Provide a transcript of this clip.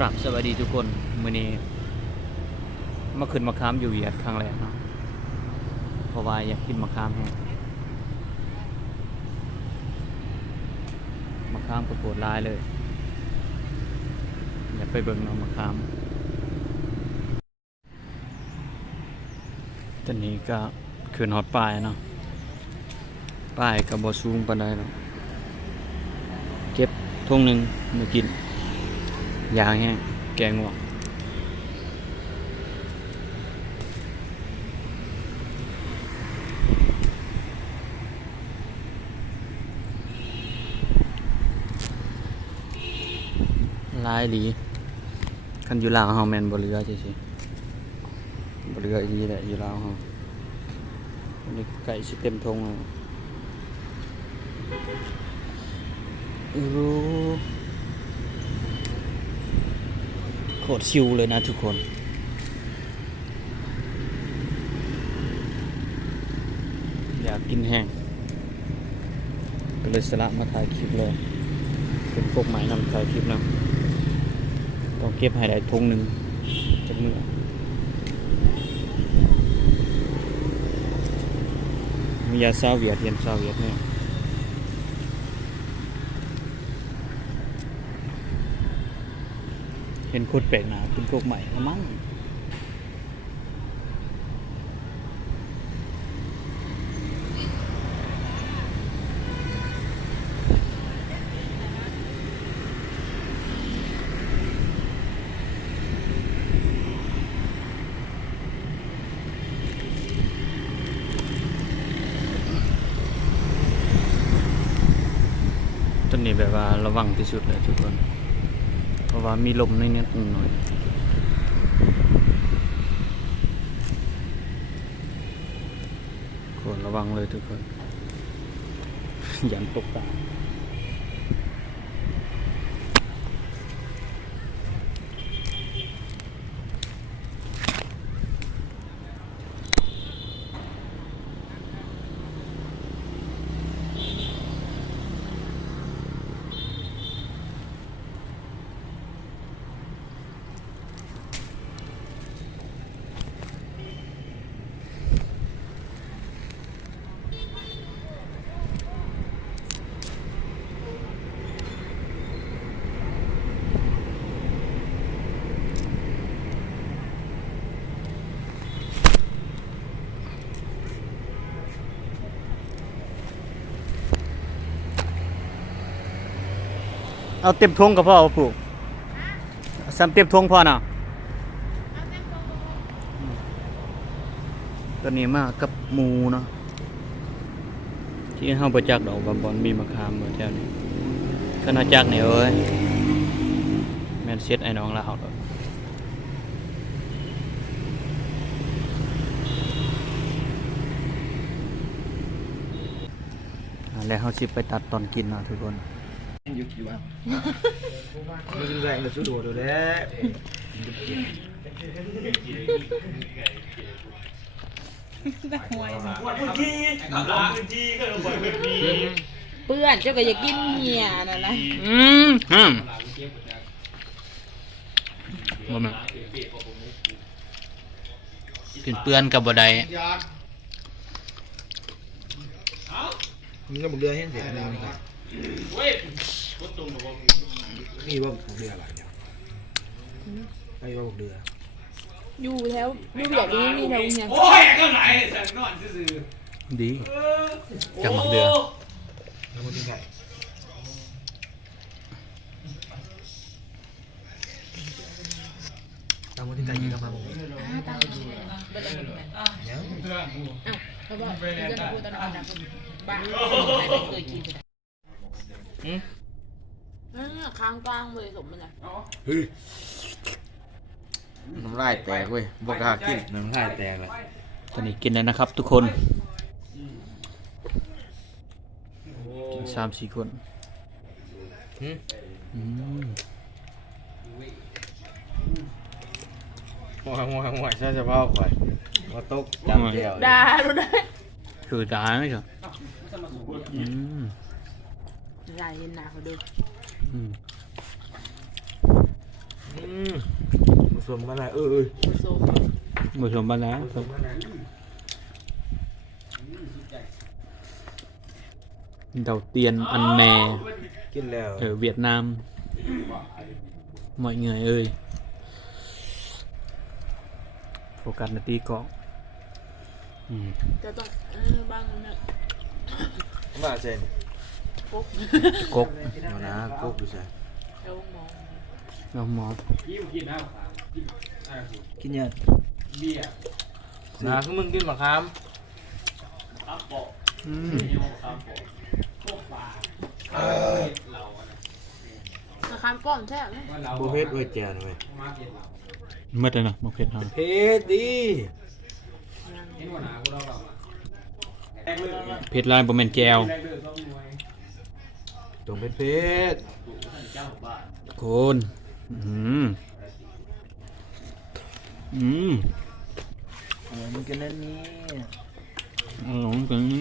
ปรับสวัสดีทุกคนมื้อนี้มาขึ้นมะขามอยู่เวียดครั้งแรกเนาะเพราะว่าอยากกินมะขามแห้งมะขามก็ปวดร้ายเลย อยากไปเบิ่งเนาะมะขามตอนนี้ก็ขึ้นฮอดป้ายเนาะป้ายก็บ่สูงปานใดเนาะเก็บทงหนึ่งมากิน ยางแห้งแกงหัวลายดีคันอยู่ลาวเฮาแมนบ่เหลือจังซี่บ่เหลืออีหลีแหละอยู่ลาวเฮาอันนี้ไก่สิเต็มทงแล้วรู้ โคตรชิวเลยนะทุกคนอยากกินแห้งก็เลยสละมาถ่ายคลิปเลย เป็นพวกไม้นำถ่ายคลิปนำต้องเก็บให้ได้ทงหนึ่งจากมือมียาซาเวียดเรียนซาเวียดเนี่ย เห็นคนแปลกหนาเป็นพวกใหม่ละมั้งต้นนี้แบบว่าระวังที่สุดเลยทุกคน ราะว่ามีลมในนี้หน่อยควรระวังเลยทุกคน ยันตกตา เอาเต็มทงกับพ่อเอาปลูกซ้ำเต็มทงพ่อน่ะตัวนี้มากับหมูเนาะที่เฮาบ่จักดอกว่าบอนมีมะขามบ่แถวนี้คณะจักนี่เอ้ยแม่นเซ็ตไอ้น้องลาวดอกอ่าแล้วเฮาสิไปตัดตอนกินเนาะทุกคน อยู่อยู่บ้างมันกินแรงแต่สู้ดูดูแล้วันพื้นที่ลงพื้นที่ก็ลงพื้นที่เปื้อนเจ้าก็อย่ากินเหี้ยนั่นแหละอืมอืมบ่แม่นกินเปื้อนกับบ่ได้มันก็บุกเรือให้เสียหนึ่ งนะครับนี่ว่าบุกเรืออะไรเนี่ยไม่ว่าบุกเรืออยู่แถวอยู่เบียดนี้มีแถวเนี่ยโอ้ยก็ไหนแสนนอนซื่อดีๆจังหวัดเดือแล้วมันเป็นไงตามมันที่ไกลยิงกันมาผมเนี่ยเขาบอกเพื่อนพูดตอนนั้นบ้าเคยกิน ค้างกลางเลยสมมันเลยเฮ้ยน้ำลายแตกเว้ยบกล้ากินน้ำลายแตกเลยตอนนี้กินเลยนะครับ ทุกคนกินสามสี่คนอืมหัวหัวหัวใช่จะเบ้าก่อนมาตกจับเดียว ด่าดูได้คือตายไหมจ๊ะอืม dài thế nào được. Ừ. Ừ. một số ba lá ơi ơi. Một số ba lá đầu tiên ăn mè ở Việt Nam. Mọi người ơi. Phô cắt là tí có. Ừ. Mà ừ, xem. ต้องเออบางนะมาเซนปุ๊บ cốt มานะกุ๊กดูใช่เอวมอง nó mó ยิ้มกินข้าวขาวกินอะไรกูกินยังเบียร์นะคือมึงกินมะขามครับปอก ừ. เนียวครับปอกพวกปลาเราอะนะราคาป้อมแท้ไหมว่าเราโบเพชรไว้แจนเว้ยมาเก็บเรา mất rồi nào một phết hả เพชรดีเห็นหัวหน้ากูเราเราอะแรกเลิก phết lai bò men keo แรกเลิกต้องมวยตรงเป็นเพชรดูท่านเจ้าบ้าน côn ừ. Ừ. เออมึงกินอัน